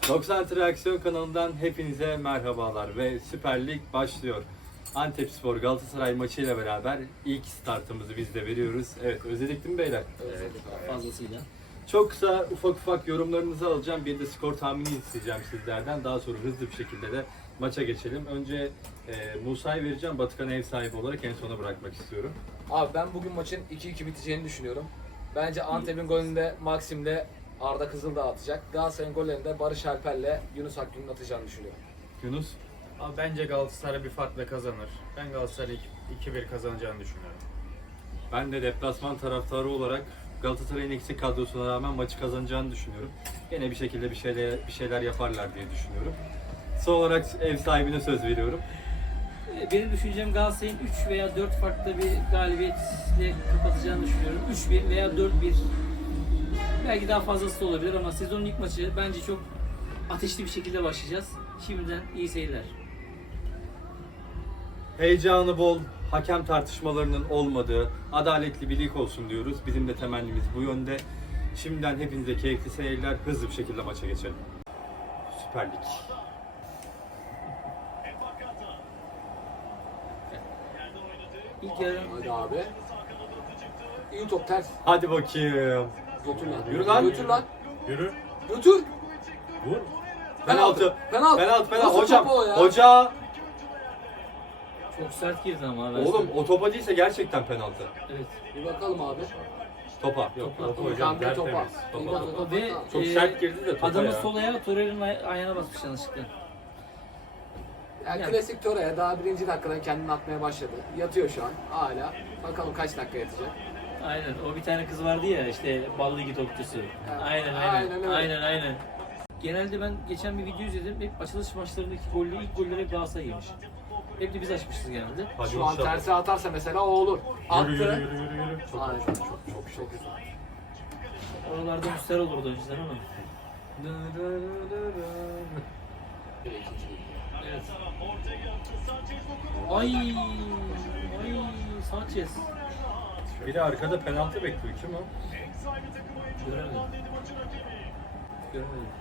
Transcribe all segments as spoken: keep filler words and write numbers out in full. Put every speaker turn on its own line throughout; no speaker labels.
doksan artı Reaksiyon kanalından hepinize merhabalar ve Süper Lig başlıyor. Antepspor Galatasaray maçıyla beraber ilk startımızı biz de veriyoruz. Evet, özledik değil mi beyler?
Evet, fazlasıyla.
Çok kısa ufak ufak yorumlarınızı alacağım. Bir de skor tahmini isteyeceğim sizlerden. Daha sonra hızlı bir şekilde de maça geçelim. Önce e, Musa'yı vereceğim. Batıkan'a ev sahibi olarak en sona bırakmak istiyorum.
Abi ben bugün maçın iki iki biteceğini düşünüyorum. Bence Antep'in golünde Maxim'le Arda Kızıldağ atacak. Galatasaray'ın gollerinde Barış Alper'le Yunus Akgün'ün atacağını düşünüyorum.
Yunus?
Abi bence Galatasaray bir farkla kazanır. Ben Galatasaray'ın iki bir kazanacağını düşünüyorum.
Ben de deplasman taraftarı olarak Galatasaray'ın eksik kadrosuna rağmen maçı kazanacağını düşünüyorum. Yine bir şekilde bir şeyler bir şeyler yaparlar diye düşünüyorum. Son olarak ev sahibine söz veriyorum.
Benim düşüncem Galatasaray'ın üç veya dört farklı bir galibiyetle kapatacağını düşünüyorum. üç bir veya dört bir. Belki daha fazlası da olabilir ama sezonun ilk maçı bence çok ateşli bir şekilde başlayacağız. Şimdiden iyi seyirler.
Heyecanı bol, hakem tartışmalarının olmadığı, adaletli bir lig olsun diyoruz. Bizim de temennimiz bu yönde. Şimdiden hepinize keyifli seyirler, hızlı bir şekilde maça geçelim. Süper Lig.
İlk yarı
Hadi abi. İyi top ters.
Hadi bakayım.
Götür lan.
Yürü lan.
Götür lan.
Yürü.
Götür.
Vur.
Penaltı.
Penaltı.
Penaltı, penaltı.
Nasıl
Hocam,
topu o ya?
hoca.
çok sert girdi ama abi.
Oğlum o topa değilse gerçekten penaltı.
Evet.
Bir bakalım abi.
Topa. Yok,
Topa.
topa hocam.
Hocam bir topa.
tertemiz.
İyi
Topa,
bak,
topa.
topa.
Ve
Çok
e,
sert girdi de topa
adamın
ya.
sol ayağı Torreira'nın ay- ayağına basmış yanlışlıkla.
Yani
Yani.
klasik Torreira daha birinci dakikadan kendini atmaya başladı. Yatıyor şu an hala. Bakalım kaç dakika yatacak.
Aynen. O bir tane kız vardı ya işte ballı ligi topçusu. Aynen aynen.
Aynen
Aynen
öyle.
aynen. aynen. Genelde ben geçen bir video izledim. Hep açılış maçlarındaki golleri, ilk golleri hep Galatasaray yemiş. Hep de biz açmışız genelde.
Hadi
Şu an
inşallah.
tersi atarsa mesela o olur. Attı.
Yürü yürü yürü yürü. yürü.
Çok Aynen. Çok çok çok güzel.
Oralarda müster olurdu önceden ama. Evet. Ay, ay Sanchez.
Biri arkada penaltı bekliyor. Kim o?
Göremedim. Göremedim.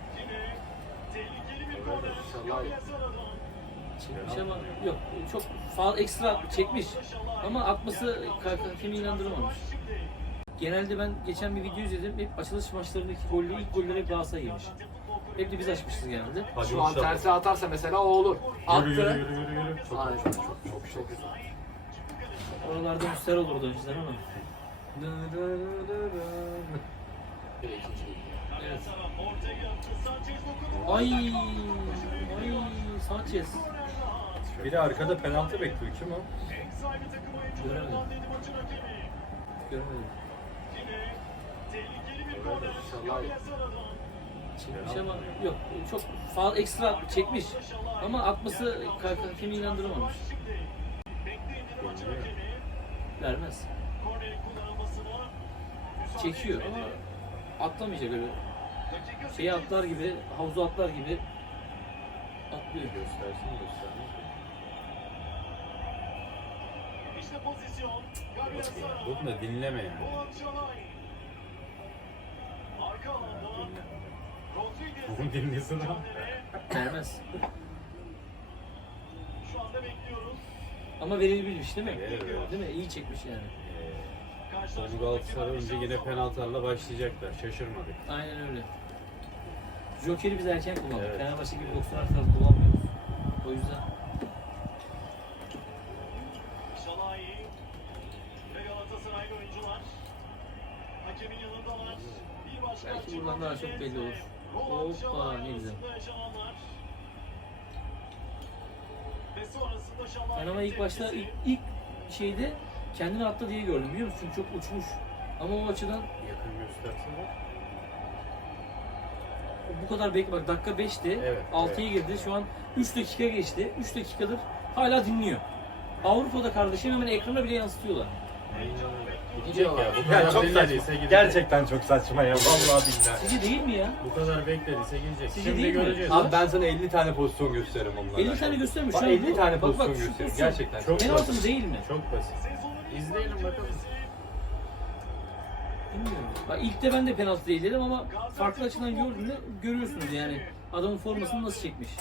İnşallah.
Çekmiş ama yok çok faal ekstra çekmiş ama atması hakemi inandıramamış. Genelde ben geçen bir video izledim. Hep açılış maçlarındaki golleri, ilk golleri hep Galatasaray yemiş. Hep de biz açmışız genelde.
Hadi
Şu an
inşallah.
tersi atarsa mesela o olur. Attı.
Yürü yürü yürü yürü. yürü.
Çok Aynen. Çok çok çok çok güzel.
Oralarda müster olurdu önceden ama. Evet. Ay, ay Sanchez.
Biri arkada penaltı bekliyor. Kim o?
Göremedim. Göremedim.
İnşallah.
Çekmiş ama yok çok faal ekstra çekmiş ama atması hakemi inandıramamış. Vermez. Çekiyor ama atlamayacak öyle. Şeyi atlar gibi, havuzu atlar gibi atlıyor.
Göstersin göstersin.
Bunu da dinleme yani. Bunu dinlesin ha.
Vermez. Ama verilmiş değil mi?
Verir, verir.
Değil mi? İyi çekmiş yani.
Sonu Galatasaray önce yine penaltılarla başlayacaklar. Şaşırmadık.
Aynen öyle. Joker'i biz erken kullandık.
Evet.
Fenerbahçe gibi doksan artı kullanmıyoruz. O yüzden. Belki buradan daha çok belli olur. Hoppa ne güzel. Ben ama ilk başta ilk, ilk şeyde kendini attı diye gördüm biliyor musun? Çünkü çok uçmuş. Ama o açıdan
Yakın göstersene.
bu kadar bekle bak dakika beşti.
Evet,
altıya girdi. Şu an üç dakika geçti. üç dakikadır hala dinliyor. Avrupa'da kardeşim hemen ekrana bile yansıtıyorlar.
Gidecek ya. Bu
Ya
kadar
çok
dinlediyse
saçma.
gidecek.
Gerçekten çok saçma ya. Vallahi billahi.
Sizce değil mi ya?
Bu kadar beklediyse gidecek.
Sizce
Şimdi
değil mi?
göreceğiz.
Abi ben sana elli tane pozisyon gösteririm onlardan.
elli tane göstermiş.
Bak
Şu an
elli
bu-
tane
bak, bak,
pozisyon
şu
gösteririm.
pozisyon.
Gerçekten.
Çok
Penaltı mı
basit.
değil mi?
Çok basit. İzleyelim bakalım.
Bilmiyorum. Bak ilk de ben de penaltı değil dedim ama farklı açıdan gördüğünde görüyorsunuz yani. Adamın formasını nasıl çekmiş.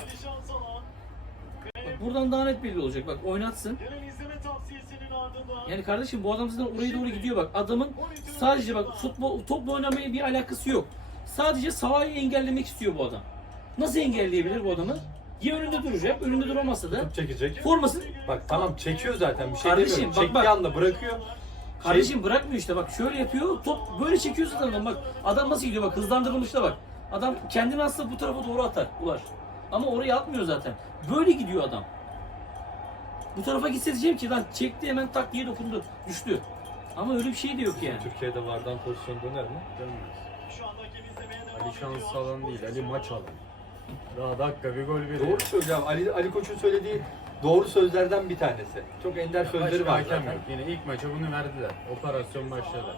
Bak buradan daha net belli olacak. Bak oynatsın. Yani kardeşim bu adam zaten oraya doğru gidiyor bak. Adamın sadece bak futbol topla oynamaya bir alakası yok. Sadece sahayı engellemek istiyor bu adam. Nasıl engelleyebilir bu adamı? Ya önünde duracak, önünde duramazsa da
Tutup çekecek.
formasını
Bak tamam çekiyor zaten bir şey
Kardeşim,
demiyorum.
bak,
Çektiği
bak.
anda bırakıyor.
kardeşim bırakmıyor işte bak şöyle yapıyor. Top böyle çekiyor zaten adam bak. Adam nasıl gidiyor bak hızlandırılmış da bak. Adam kendini aslında bu tarafa doğru atar ular. Ama oraya atmıyor zaten. Böyle gidiyor adam. Bu tarafa gitse diyeceğim ki lan çekti hemen tak diye dokundu. Düştü. Ama öyle bir şey de yok yani.
Türkiye'de vardan pozisyon döner mi?
Dönmez. Ali şans alan değil, Ali maç alan. Daha dakika bir gol bir.
Doğru söylüyor. Ali, Ali Koç'un söylediği doğru sözlerden bir tanesi. Çok ender sözleri var
hakem
zaten.
yok. Yine ilk maça bunu verdiler. Operasyon başladı.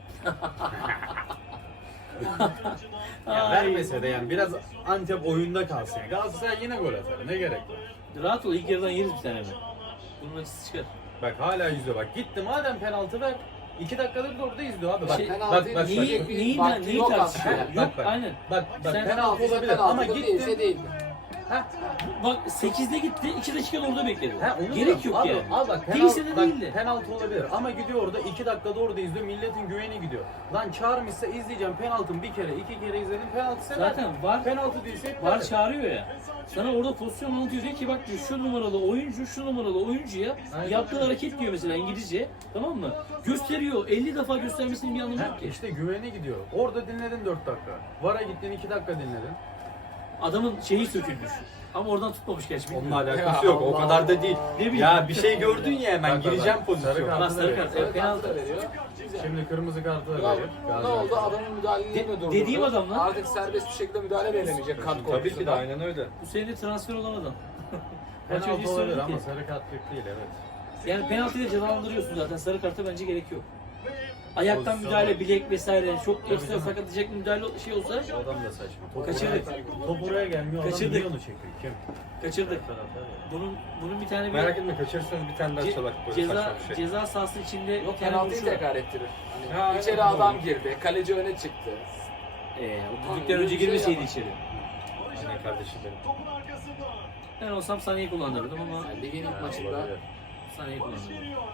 Ya
Ay.
vermese de yani biraz Antep oyunda kalsın. Galatasaray yine gol atar. Ne gerek var?
Rahat ol ilk yarıdan yeriz bir tane mi? Bunun açısı çıkar.
Bak hala yüzüyor bak. Gitti madem penaltı ver. İki dakikadır da orada izliyor abi. Bak
Şey,
bak
penaltıyı
bak.
Neyi,
bak.
neyi,
Vakti
neyi
yok
tartışıyor?
aslında.
Yok
Bak, bak.
aynen.
Bak bak
Sen
penaltı
Penaltı
olabilir ama
penaltı değilse
gitti.
değildi.
Ha,
Bak sekizde gitti, iki dakika orada bekledi.
ha, onu
Gerek
diyorum.
yok
Abi,
yani.
Abi bak
Değilse
penaltı,
de
bak,
değildi.
penaltı olabilir ama gidiyor orada iki dakikada orada izliyor. Milletin güveni gidiyor. Lan çağırmışsa izleyeceğim penaltım bir kere iki kere izledim penaltı sen
Zaten var,
penaltı değilse
var çağırıyor ya. Sana orada pozisyon anlatıyor diyor ki bak diyor şu numaralı oyuncu şu numaralı oyuncuya
Aynen.
yaptığı hareket diyor mesela İngilizce tamam mı? Gösteriyor. elli defa göstermesinin bir anlamı
Ha,
yok ki.
işte güveni gidiyor. Orada dinledin dört dakika. Vara gittin iki dakika dinledin.
Adamın şeyi sökülmüş. Ama oradan tutmamış gerçi.
Onunla
bilmiyorum.
alakası yok. O kadar da değil.
Ne bileyim.
Ya bir şey gördün ya hemen
Bak, bak,
gireceğim
bak.
pozisyona.
Sarı
Ama sarı kart.
Evet,
Evet, penaltı.
penaltı veriyor. Güzel.
Şimdi kırmızı kartı da
Ya,
verir.
ne oldu? Adamın müdahalelerini
De-
durdurdu.
dediğim adam lan.
Artık serbest bir şekilde müdahale verilemeyecek kart
Tabii ki de
korkusundan.
aynen öyle.
Bu sene de transfer olan adam. Kaç önce
Penaltı olabilir
söyledik
ama
ki.
sarı kartlık değil evet.
Yani penaltıyla cezalandırıyorsun zaten. Sarı karta bence gerek yok. Ayaktan
Pozisyon
müdahale,
var.
bilek vesaire çok ekstra
canım.
sakatlayacak bir müdahale şey olsa
O adam da saçma. Top
Kaçırdık.
Oraya, top oraya gelmiyor adam
Kaçırdık.
niye onu çekiyor? Kim?
kaçırdık.
Taraftar ya.
Bunun bunun bir tane bir
Merak etme kaçırırsanız bir tane daha
ce-
çalak böyle
ceza
saçma bir şey.
ceza sahası içinde
Yok
bir tane
penaltıyı
vuruşu var.
tekrar ettirir. Hani
Ha,
içeri
evet,
adam
doğru.
girdi, kaleci öne çıktı.
Ee, o düdükten önce girmeseydi içeri.
Aynen kardeşim benim.
Ben olsam saniye kullanırdım ama
Yani ligin ilk
Ha,
maçında
olabilir.
saniye kullanırdım.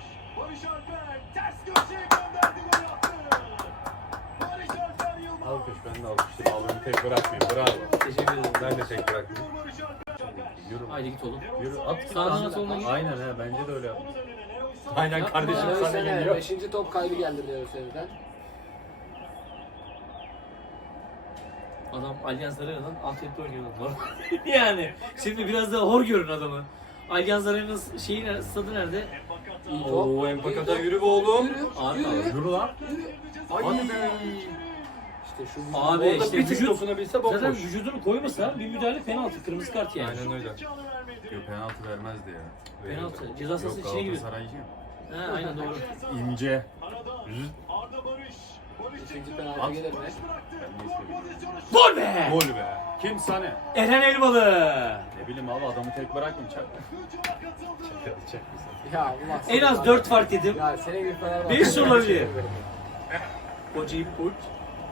Alkış ben de alkıştım. Alnımı tek bırakmayayım. Bravo.
Teşekkür ederim.
Ben de tek bıraktım.
Yürü.
Haydi git oğlum.
Yürü at git.
Sağdan
lan.
at, soldan git.
Aynen he bence de öyle yap.
Aynen
Yapma
kardeşim
ya.
sana
Sene
geliyor.
beşinci top kaybı geldi Leosen'den.
Adam Allianz Arena'dan Antep'te oynuyor adam. Yani şimdi biraz daha hor görün adamı. Allianz Arena'nın şeyi nerede, stadı nerede?
İyi top.
Oo Empaka'da yürü be oğlum.
Yürü,
Abi,
yürü.
Yürü lan.
Ay.
Hadi be.
İşte şu
Abi
Orada
işte
bir tık
vücut
dokunabilse
zaten
bomboş.
vücudunu koymasa bir müdahale penaltı, kırmızı kart yani.
Aynen öyle.
Yok penaltı vermezdi ya.
Penaltı. Ceza
Yok
sahası içine giriyor.
Galatasaraycı.
Ha aynen doğru.
İnce.
ikinci penaltı gelir mi?
Ben de istedim.
Gol be!
Gol be. Kim Sane?
Eren Elmalı.
Ne bileyim abi adamı tek bırakmayacak.
Ya Allah
En az dört fark yedim.
Ya senin gibi Fenerbahçe.
Beş olabilir. Hocayı bir koç.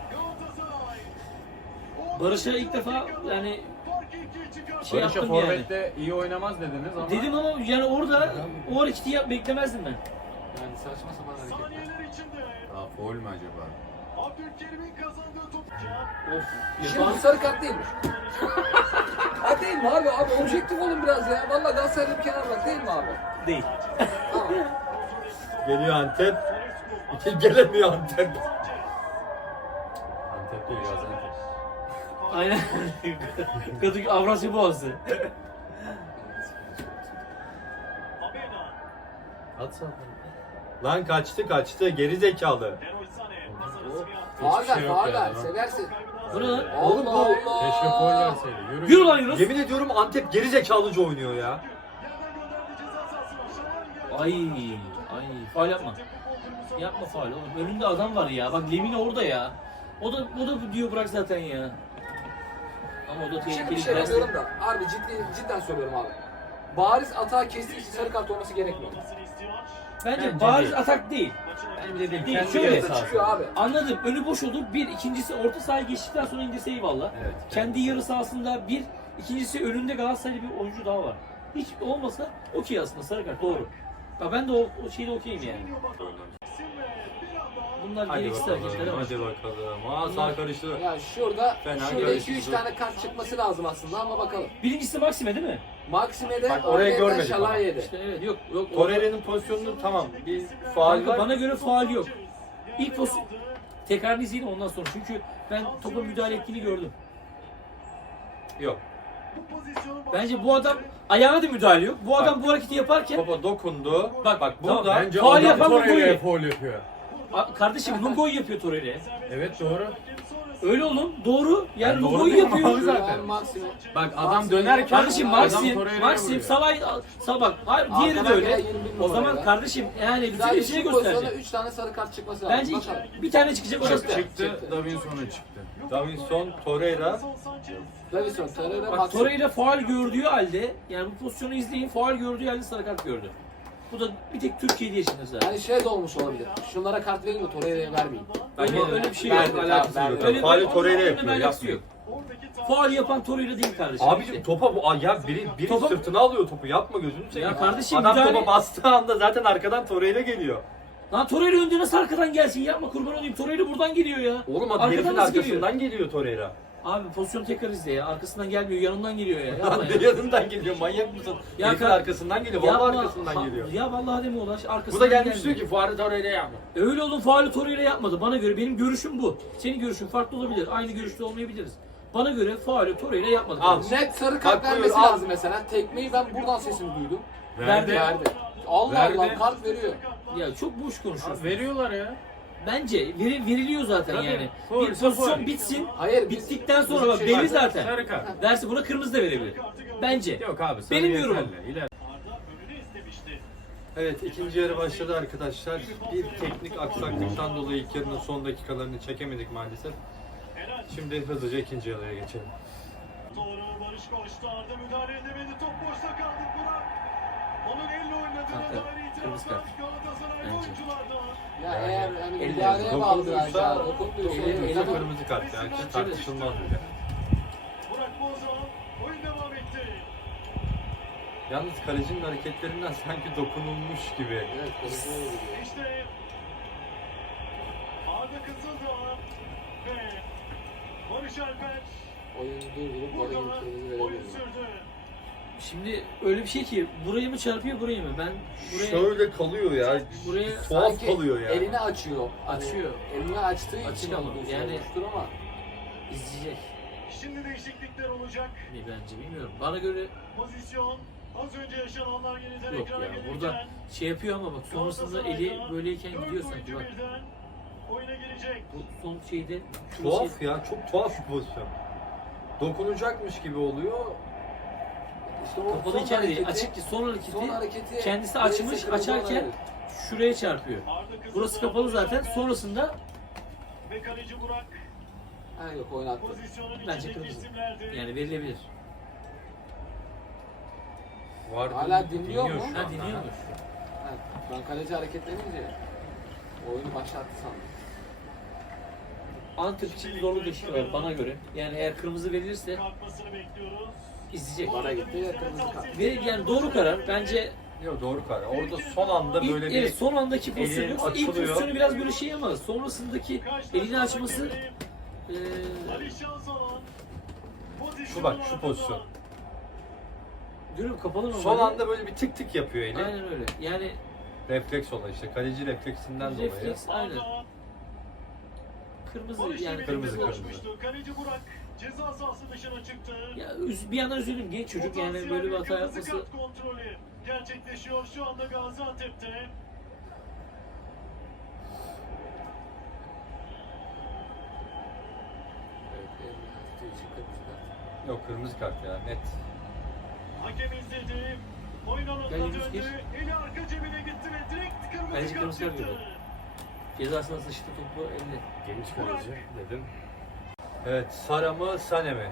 Barış'a ilk defa yani şey
Barış'a
yaptım yani.
forvette iyi oynamaz dediniz ama.
Dedim ama yani orada o hareketi yap beklemezdim ben.
Yani saçma sapan hareketler.
Aa foul mü acaba?
Of.
Şimdi
Yapan
bu sarı kart değilmiş. Ha değil mi abi? Abi objektif olun biraz ya. Vallahi Galatasaray'da bir kenar var değil mi abi?
değil.
Tamam.
Geliyor Antep. İki gelemiyor Antep.
Antep değil Gaziantep.
Aynen. Kadıköy Avrasya Boğazı.
At sağ.
Lan kaçtı kaçtı geri zekalı.
Faal
Hiçbir
ver,
şey yok
faal
ya.
ver. Seversin.
Bu ne lan?
Allah Allah.
Keşke foul verseydi. Yürü.
Yürü lan Yunus.
Yemin ediyorum Antep geri zekalıca oynuyor ya.
Ay, ay, faul yapma. Yapma faul oğlum. Önünde adam var ya. Bak Lemine orada ya. O da o da diyor bırak zaten ya. Ama o da
Şimdi bir
tehlikeli
şey
biraz.
yazıyorum da. Harbi ciddi, cidden söylüyorum abi. bariz atağı kestiği için sarı kart olması gerekmiyor.
Bence,
Bence
bariz
değil.
atak değil.
Bence değil.
Değil,
Kendi
şöyle
göre
Çıkıyor
sahası.
abi.
Anladım. Önü boş olur. Bir. İkincisi orta sahaya geçtikten sonra indirse eyvallah.
Evet.
Kendi yarı sahasında bir. İkincisi önünde Galatasaraylı bir oyuncu daha var. Hiç olmasa okey aslında sarı kart doğru. Ya ben de o, o şeyde okeyim yani. Bunlar
Hadi
gereksiz
bakalım,
hareketler ama.
hadi bakalım. Aa sağ karıştı.
Ya şurada
Fena
şurada
karıştı.
iki üç tane kart çıkması lazım aslında ama bakalım.
Birincisi Maxime değil mi?
Maksime'de
Bak, orayı
Aleyha'dan
görmedik ama.
Şalay yedi.
İşte evet yok yok.
Torreira'nın pozisyonunu tamam. Bir faal
Kanka
var.
bana göre faal yok. İlk pozisyon tekrarını izleyin ondan sonra. Çünkü ben topa müdahale ettiğini gördüm.
Yok.
Bence bu adam ayağına da müdahale yok. Bu adam
Bak.
bu hareketi yaparken
Topa dokundu.
Bak,
Bak
tamam,
burada
Bence
Faul
adam
yapan
Torreira'ya
Lungo'yu.
faul yapıyor.
A- kardeşim Lungo'yu yapıyor Torreira'ya.
Evet doğru.
Öyle oğlum doğru. Yani
Yani doğru
Lungo'yu
değil ama
yapıyor.
abi zaten.
Maksime.
Bak adam
Maxime-
dönerken
Kardeşim
adam
Maxim,
Torreira'ya
Maxim,
vuruyor.
Salay, Sabah, hayır diğeri de
Arkadan
öyle.
gelen yirmi bir
O zaman
numarayla.
kardeşim yani bütün
Sadece
hepsini
şu pozisyona
gösterecek.
üç tane sarı kart çıkması lazım.
Bence
Bakalım.
iki, bir tane çıkacak orası da.
Çıktı, Davinson'a çıktı.
Davinson, Torreira.
Davison, Torreira,
Bak
Maxime.
Torreira faul gördüğü halde yani bu pozisyonu izleyin faul gördüğü halde sarı kart gördü. Bu da bir tek Türkiye'de yaşanır zaten.
Yani şey de olmuş olabilir. Şunlara kart verin de Torreira'ya vermeyin.
Öyle,
Ama
öyle bir şey
verdi,
yok.
tamam,
alakası
verdi.
yok.
Öyle
Faali
onunla-
Torreira
onunla
yapıyor.
alakası
Yapmıyor.
yok. Faul yapan Torreira değil kardeşim.
Abicim topa bu ya biri, biri
Topa-
sırtına alıyor topu. Yapma gözünü seveyim.
Ya kardeşim
Adam
müdahale-
topa bastığı anda zaten arkadan Torreira geliyor.
Lan Torreira önce nasıl arkadan gelsin yapma kurban olayım. Torreira buradan geliyor ya.
Oğlum
Arkadan
herifin
nasıl geliyor?
arkasından geliyor Torreira.
Abi pozisyonu tekrar izle ya. Arkasından gelmiyor yanından geliyor ya. Yapma
Lan
ya.
ne yanından geliyor manyak mısın?
Ya
Herifin
kar-
arkasından geliyor. Vallahi
Yapma.
arkasından
Ha-
geliyor.
Ya vallahi deme ulaş arkasından
Bu da gelmiş diyor
gelmiyor.
ki Fuarı Torreira yapma.
Öyle oğlum faulü Torreira yapmadı. Bana göre benim görüşüm bu. Senin görüşün farklı olabilir. Aynı görüşte olmayabiliriz. Bana göre faulü Torreira yapmadı.
Al.
kardeşim.
Net sarı kart
Bak buyur,
vermesi
al.
lazım mesela. Tekmeyi ben buradan sesini duydum.
Verdi.
Verdi. Allah
Verdi.
Allah kart veriyor.
Ya çok boş konuşuyorsun.
Veriyorlar ya.
Bence veri- veriliyor zaten
Tabii.
yani.
Faul,
Bir pozisyon
faul.
bitsin.
Hayır biz-
Bittikten sonra
bizim
bak
şey
belli
var.
zaten.
Sarı kart.
Dersi buna kırmızı da verebilir. Bence.
Yok abi sarı
Benim
yeterli.
yorumum.
İler-
Evet ikinci yarı başladı arkadaşlar. Bir teknik aksaklıktan dolayı ilk yarının son dakikalarını çekemedik maalesef. Şimdi hızlıca ikinci yarıya geçelim.
Doğru Barış koştu. Arda müdahale edemedi. Top boşta kaldı. Burak. Onun elle oynadığına
Kanka,
dair
kırmızı
itirazlar
kart.
Galatasaraylı
Bence.
oyunculardan.
Ya
Yani
eğer hani
elle
müdahaleye bağlı biraz
dokunduysa-
daha. Dokunduysa.
Elle-
Elimizde
elle-
kırmızı kart ya. Hiç tartışılmaz bile.
Burak Bozan oyun devam etti.
Yalnız kalecinin hareketlerinden sanki dokunulmuş gibi.
Evet, kırmızıya gidiyor.
İşte Arda Kızıldağ ve Barış Alper
Oyunu durdurup oraya
burada
kırmızı
oyun
verebiliyor.
sürdü.
Şimdi öyle bir şey ki burayı mı çarpıyor burayı mı? Ben buraya
Şöyle kalıyor ya.
buraya
Tuhaf
Sanki
kalıyor yani.
elini açıyor. Hani
Açıyor.
elini açtığı
Açık
için
ama
oldu.
yani-
Yani ama
izleyecek
Şimdi değişiklikler olacak.
mi bence bilmiyorum. Bana göre
Pozisyon az önce yaşananlar yeniden
yok
ekrana
ya.
gelirken
Burada şey yapıyor ama bak sonrasında eli böyleyken gidiyor sanki bak.
birden oyuna girecek.
Bu son şeyde şu
Tuhaf
şey-
ya. Çok tuhaf bir pozisyon. Dokunacakmış gibi oluyor.
işte o
kapalı
son
içeride değil.
hareketi-
Açık ki son hareketi
Son hareketi
kendisi
neyse
açmış
kırmızı
açarken
olabilir.
şuraya çarpıyor.
Arda Kızıldağ,
Burası kapalı zaten.
Barış
Sonrasında
Alper ve kaleci Burak
Ha yok oynattı.
pozisyonun
Bence
içindeki
kırmızı.
isimlerdi.
yani verilebilir.
Var
Hala dinliyor mu?
şu
Ha
anda.
dinliyormuş.
Ha, ben kaleci hareketlenince oyunu başlattı sandım.
Antep için zorlu dakikalar bana göre. Yani eğer kırmızı verilirse
Kalkmasını bekliyoruz.
izleyecek.
Bana gitti ya kırmızı kart.
Ve yani doğru karar. Bence
Yok doğru karar. Orada son anda
ilk,
böyle bir
evet, son andaki pozisyon
eli
yoksa ilk
açılıyor.
pozisyonu biraz böyle şey ama sonrasındaki elini açması eee
Ali Şansalan
şu bak şu pozisyon.
diyorum kapalı mı?
Son anda böyle bir tık tık yapıyor eli.
Aynen öyle. Yani
Refleks olay işte. Kaleci refleksinden dolayı.
refleks aynen. Kırmızı yani
Kırmızı,
kırmızı.
kırmızı.
Kaleci Burak ceza sahası dışına çıktı.
Ya üz- bir yandan üzüldüm genç çocuk yani böyle bir hata
Kırmızı
yapması.
kart kontrolü gerçekleşiyor şu anda Gaziantep'te.
Evet, elini açtığı için kırmızı kart.
Yok kırmızı kart ya net.
Hakem izledi. Oyun alanına
Gel Yunus,
döndü.
gir.
Eli arka cebine gitti ve direkt kırmızı
Kaleci
kart
kırmızı kart
çıktı.
gördü. Cezasına sıçtı topu elle.
Genç kaleci dedim. Evet Sara mı Sane mi?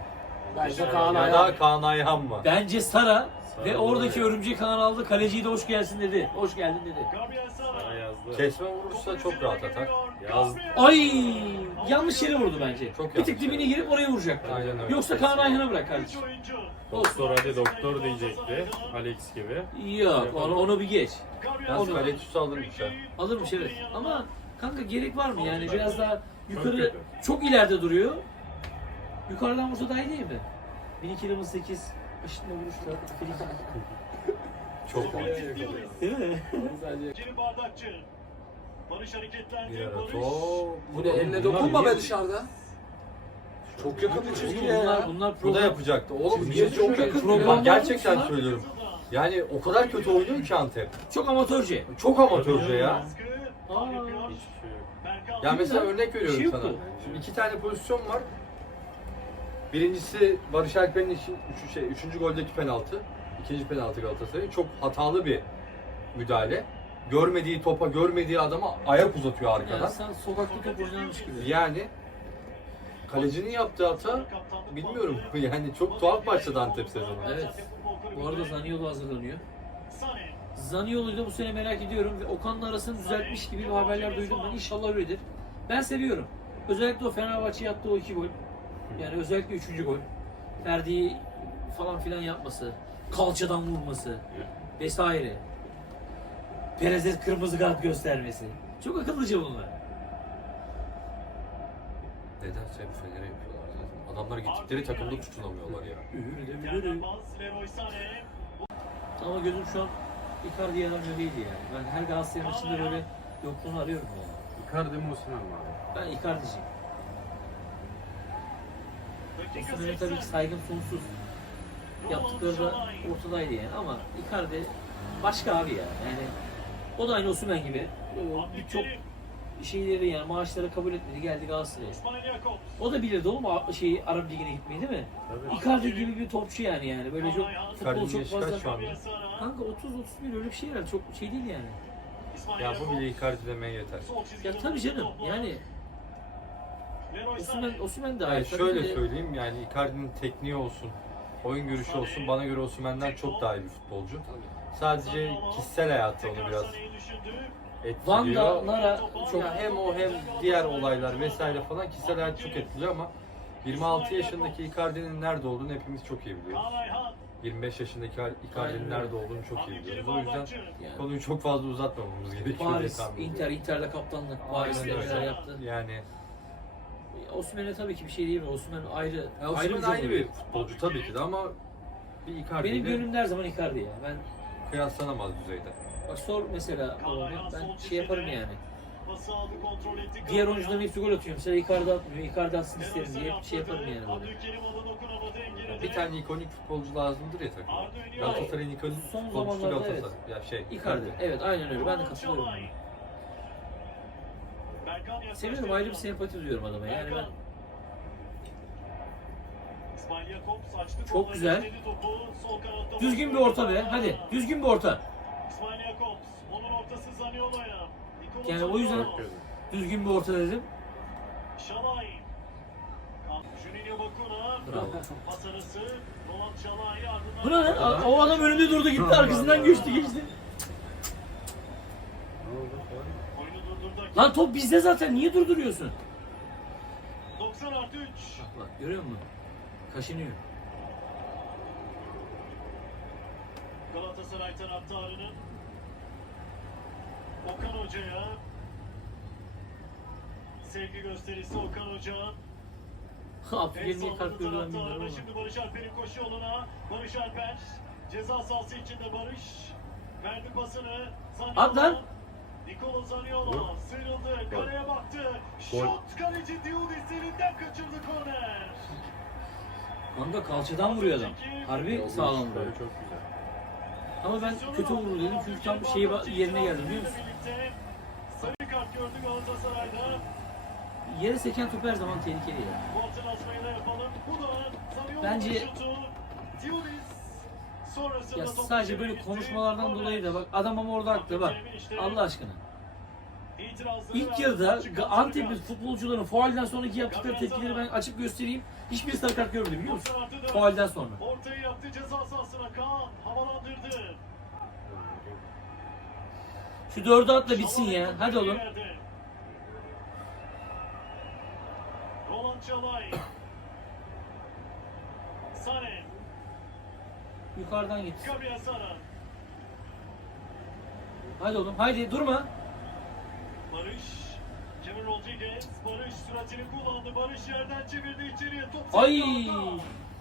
Bence Kaan
Ya
Ayhan.
da Kaan Ayhan mı?
Bence Sara
Sara
ve
doğru
oradaki
ya.
örümcek ağını aldı. Kaleciyi de hoş gelsin dedi. Hoş geldin dedi.
Gabriel Sara.
Sana yazdı.
Kesme vurursa çok rahat atar.
Yazdı.
Ay yanlış yere vurdu bence.
Çok
bir tık
yanlış
dibine
yere.
girip oraya vuracaktı.
Aynen öyle.
Yoksa Kaan Ayhan'a bırak kardeşim.
Doktor hadi doktor diyecekti. Alex gibi.
Yok onu, onu bir geç.
Yalnız
Onu-
Kalecüsü alırmış ha.
Alırmış evet. Ama kanka gerek var mı yani biraz daha yukarı çok,
kötü.
ileride duruyor. Yukarıdan vursa daha iyi değil mi? bin iki yirmi sekiz aşırtma vuruşla frikik.
Çok mantıklı.
Değil mi?
Kerim Bardakçı. Barış hareketlendi.
Bir ara
Barış.
top.
Bu ne eline dokunma be dışarıda. Çok yakın bir çizgi
Bunlar,
ya.
bunlar
Bu da
problem.
yapacaktı. Oğlum
Çizgiye
bir
çok
çok
yakın.
yakın. Bak gerçekten söylüyorum. Yani o kadar kötü oynuyor ki Antep.
Çok amatörce.
Çok amatörce ya.
Baskı.
Aa.
Yapıyor.
Hiçbir şey yok.
Berkan.
Ya mesela
lan?
örnek veriyorum
Bir şey
sana.
yoktu.
Şimdi iki tane pozisyon var. Birincisi Barış Alper'in için üçü şey, üçüncü goldeki penaltı. İkinci penaltı Galatasaray'ın. Çok hatalı bir müdahale. Görmediği topa, görmediği adama ayak uzatıyor arkadan.
Yani sen sokakta top oynanmış gibi.
Yani kalecinin yaptığı hata bilmiyorum. Yani çok tuhaf başladı Antep sezonu.
Evet. Bu arada Zaniolo hazırlanıyor.
Sane.
Zaniolo'yu da bu sene merak ediyorum ve Okan'la arasını düzeltmiş gibi bir haberler duydum ben. İnşallah öyledir. Ben seviyorum. Özellikle o Fenerbahçe'ye attığı o iki gol. Yani özellikle üçüncü gol. Ferdi'yi falan filan yapması, kalçadan vurması vesaire. Perez'e kırmızı kart göstermesi. Çok akıllıca bunlar.
Nedense hep Fener'e yapıyorlar zaten. Adamlar gittikleri takımda tutunamıyorlar ya.
Yerden pas. Leroy Sane.
Ama gözüm şu an Icardi'ye yaramıyor değil yani. Ben her Galatasaray maçında böyle yokluğunu arıyorum yani.
Icardi mi Osimhen mi abi?
Ben Icardi'ciyim.
Dakika
Osimhen'e tabii ki
seksen.
saygım sonsuz. Yaptıkları da ortadaydı yani ama Icardi başka abi ya. Yani o da aynı Osimhen gibi. Birçok şeyleri yani maaşları kabul etmedi geldi Galatasaray'a.
İsmail Yakup.
O da bilirdi oğlum o şeyi Arap Ligi'ne gitmeyi değil mi?
Tabii.
Icardi gibi bir topçu yani yani böyle çok futbol
Icardi'nin
çok
yaşı
fazla.
kaç şu anda?
Gabriel Sara.
Kanka otuz otuz bir öyle bir şey var çok şey değil yani.
İsmail
Ya bu
Yakup.
bile Icardi demeye yeter.
Sol çizgide
Ya tabii
vurdu
canım
topu.
yani
Leroy Sane.
Osimhen, Osimhen de
Yani
ayrı. Tabii
şöyle
ki de-
söyleyeyim yani Icardi'nin tekniği olsun, oyun görüşü olsun bana göre Osimhen'den çok daha iyi bir futbolcu. Sadece kişisel hayatı onu biraz
Sane'yi düşündü.
etkiliyor.
Van'da, Nara
Çok hem o hem diğer olaylar vesaire falan kişisel hayatı çok etkiliyor ama yirmi altı yaşındaki Icardi'nin nerede olduğunu hepimiz çok iyi biliyoruz.
Kaan Ayhan.
yirmi beş yaşındaki
Aynen
Icardi'nin
öyle.
nerede olduğunu çok iyi
Abdülkerim
biliyoruz. O yüzden
Bardakçı.
yani
konuyu çok fazla uzatmamamız gerekiyor diye
Paris,
tahmin
Inter,
ediyorum.
Inter'de kaptanlık,
Aynen
Paris'te
öyle.
neler yaptı.
Yani
Osimhen'e tabii ki bir şey diyeyim mi? Osimhen ayrı,
ya
ayrı
Osimhen
bir
ayrı
ayrı
bir futbolcu tabii ki de ama bir Icardi
Benim
ile
gönlümde her zaman Icardi ya. Ben
kıyaslanamaz düzeyde.
bak sor mesela babama, ben şey yaparım yani.
Pası aldı, kontrol etti.
Diğer oyuncuların hepsi gol atıyor. Mesela Icardi atmıyor. Icardi atsın
Leroy
isterim
Sane
diye şey yaparım yani böyle.
Abdülkerim ona dokunamadı, engelledi.
Bir tane ikonik futbolcu lazımdır ya takıma.
Arda Ünlü.
Galatasaray'ın ikonik
Son
futbolcusu
zamanlarda
Galatasaray. Ya şey,
Icardi. Evet aynen öyle. Ben de katılıyorum. buna.
Berkan yaklaştı.
Seviyorum ayrı bir sempati duyuyorum adama. Yani ben
İsmail Yakup saçtı.
Çok
kolları
güzel.
istedi topu. Sol kanatta
düzgün bir orta be. Hadi düzgün bir orta.
İsmail Yakup. Onun ortası Zaniolo'ya. Nikola
Yani o yüzden-
Zaniolo.
Çok kötü.
Düzgün bir orta dedim.
Şalay. Juninho Bakuna.
Bravo.
Pas arası. Roland Şalay ardından.
Bu ne lan? O adam önünde durdu gitti arkasından geçti geçti.
Ne oldu falan?
Oyunu durdurdu.
Lan top bizde zaten niye durduruyorsun?
doksan artı üç.
Bak bak görüyor musun? Kaşınıyor.
Galatasaray taraftarının Okan Hoca'ya sevgi gösterisi Okan Hoca.
Abdülkerim niye kalp gördü ben bilmiyorum
taraftarına
ama.
şimdi Barış Alper'in koşu yoluna. Barış Alper ceza sahası içinde Barış verdi pasını. Zaniolo.
At lan.
Nikola Zaniolo sıyrıldı. Kaleye baktı.
Gol.
Şut kaleci Diudis elinden kaçırdı korner.
Kanka kalçadan vuruyor adam. Harbi sağlam vuruyor.
Çok güzel.
Ama ben kötü vurur dedim çünkü tam şeyi ba- yerine geldi biliyor musun?
Birlikte sarı kart gördü Galatasaray'da.
Yere seken top her zaman tehlikeli ya.
Bu hatırlatmayı da yapalım. Bu da Zaniolo'nun
Bence-
şutu. Diudis sonrasında
Ya
topu
sadece böyle
çevirdi.
konuşmalardan
Korner.
dolayı da bak adam ama orada haklı bak.
Abdülkerim'in işte
Allah aşkına.
itirazları
İlk
var.
yarıda
Açık
Ga-
sarı
Antep'in
kart.
futbolcuların faulden sonraki yaptıkları tepkileri ben açıp göstereyim. Hiçbir sarı kart görmedim biliyor musun?
doksan artı dört.
Faulden sonra.
Ortayı yaptı ceza sahasına. Kaan havalandırdı.
Şu dördü atla bitsin ya. Hadi oğlum.
Roland Çalay. Sane.
Yukarıdan git.
Gabriel Sara.
Hadi oğlum. Haydi durma.
Barış. Kevin Rodriguez. Barış süratini kullandı. Barış yerden çevirdi içeriye. Top
Ay.
sahada.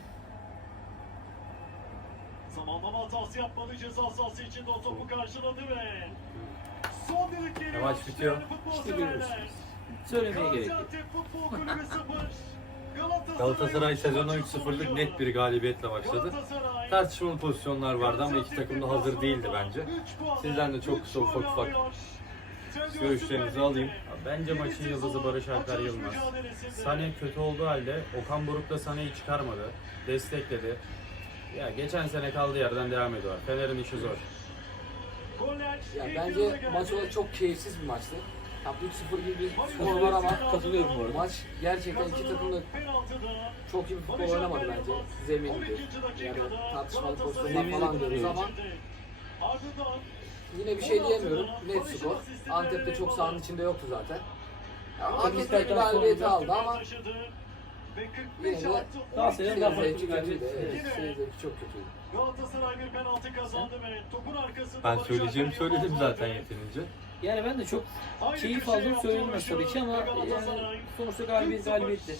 Zamanlama hatası yapmadı. Ceza sahası içinde o topu karşıladı ve son düdük geliyor.
Maç bitiyor.
İşte görüyorsunuz. Söylemeye gerek yok.
Gaziantep Futbol Kulübü sıfır.
Galatasaray sezona üç sıfırlık net bir galibiyetle başladı.
Galatasaray
Tartışmalı pozisyonlar vardı ama iki takım da hazır değildi bence. Sizden de çok kısa ufak ufak görüşlerinizi alayım.
Bence maçın yıldızı Barış Alper Yılmaz. Sané kötü olduğu halde Okan Buruk da Sané'yi çıkarmadı. Destekledi. Ya geçen sene kaldığı yerden devam ediyor. Fener'in işi zor.
Ya bence maç olarak çok keyifsiz bir maçtı. Ya üç sıfır gibi bir skor var ama
Katılıyorum bu arada.
maç gerçekten iki takım da çok iyi bir futbol oynamadı bence. Zeminli. Yani tartışmalı pozisyonlar falan görüyoruz ama yine bir şey diyemiyorum. Net skor. Antep'te çok sahanın içinde yoktu zaten. Ya Antep bir galibiyeti aldı ama yine de
Galatasaray'ın daha farklı bir
seyirci
galibiyet.
kötüydü. Evet, seyirci çok kötüydü.
Galatasaray bir penaltı kazandı ve topun arkasında
Ben
Barış
söyleyeceğimi
Alper
söyledim
Yılmaz
zaten
vardı.
yeterince.
Yani ben de çok
Aynı
keyif
köşeye
aldım
yaptı
söylenmez
vuruşu
tabii ki ama
ve Galatasaray
yani sonuçta galibiyet
üç sıfır.
galibiyettir.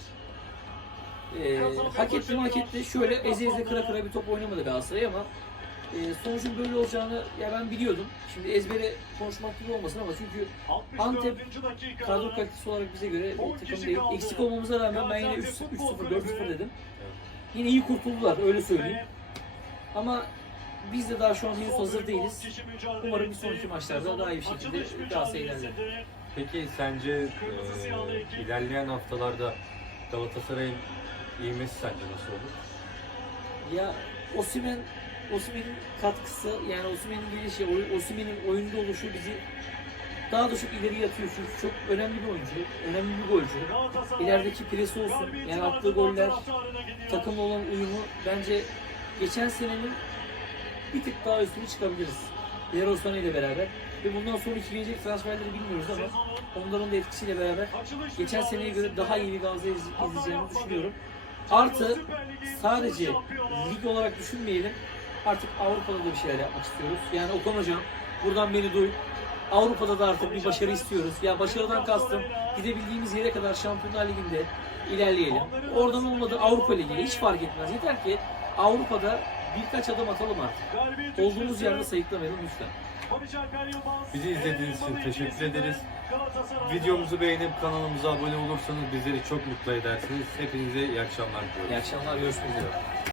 Ee, hak etti mi hak etti. Şöyle eze eze kıra kıra bir top oynamadı Galatasaray ama e, sonucun böyle olacağını ya ben biliyordum. Şimdi ezbere konuşmak gibi olmasın ama çünkü
altmış
Antep
dördüncü dakikada
kadro kalitesi olarak bize göre
on
bir takım
kişi
değil.
kaldı.
Eksik olmamıza rağmen ben yine üç
Gaziantep
sıfır
Futbol
dört sıfır
Kulübü.
dedim. Yine iyi kurtuldular öyle söyleyeyim.
ve
Ama biz de daha şu an henüz
son
hazır
bir
değiliz.
on kişi mücadele
Umarım bir
etti.
sonraki maçlarda
Sezonun
daha iyi bir şekilde
açılış
Galatasaray
mücadelesinde
Peki sence e, ilerleyen haftalarda Galatasaray'ın ivmesi sence nasıl olur?
Ya Osimhen Osimhen'in katkısı yani Osimhen'in gelişi, oy- Osimhen'in oyunda oluşu bizi daha da çok ileriye atıyor çünkü çok önemli bir oyuncu, önemli bir golcü.
Galatasaray
İlerideki presi olsun,
galibiyeti
yani attığı
ardından
goller,
taraftarına gidiyor.
takımla olan uyumu bence geçen senenin bir tık daha üstüne çıkabiliriz. Leroy Sané ile beraber ve bundan sonraki gelecek transferleri bilmiyoruz ama
Sezonun
onların da etkisiyle beraber
açılış
geçen seneye göre
mücadelesinde
daha iyi bir Galatasaray iz-
hata
izleyeceğimi
yapmadı.
düşünüyorum. Artı
Süper Lig'in
sadece
son şampiyonu.
lig olarak düşünmeyelim. Artık Avrupa'da da bir şeyler yapmak istiyoruz. Yani Okan Hocam buradan beni duy. Avrupa'da da artık bir başarı istiyoruz. Ya başarıdan kastım gidebildiğimiz yere kadar Şampiyonlar Ligi'nde ilerleyelim. Oradan olmadı Avrupa Ligi hiç fark etmez. Yeter ki Avrupa'da birkaç adım atalım artık.
Galibiyet
Olduğumuz
üçlüsü.
yerde sayıklamayalım lütfen.
Barış Alper Yılmaz.
Bizi izlediğiniz için
En
teşekkür
ikisinde
ederiz.
Galatasaray'da.
Videomuzu beğenip kanalımıza abone olursanız bizleri çok mutlu edersiniz. Hepinize iyi akşamlar diliyorum.
İyi akşamlar, görüşmek üzere.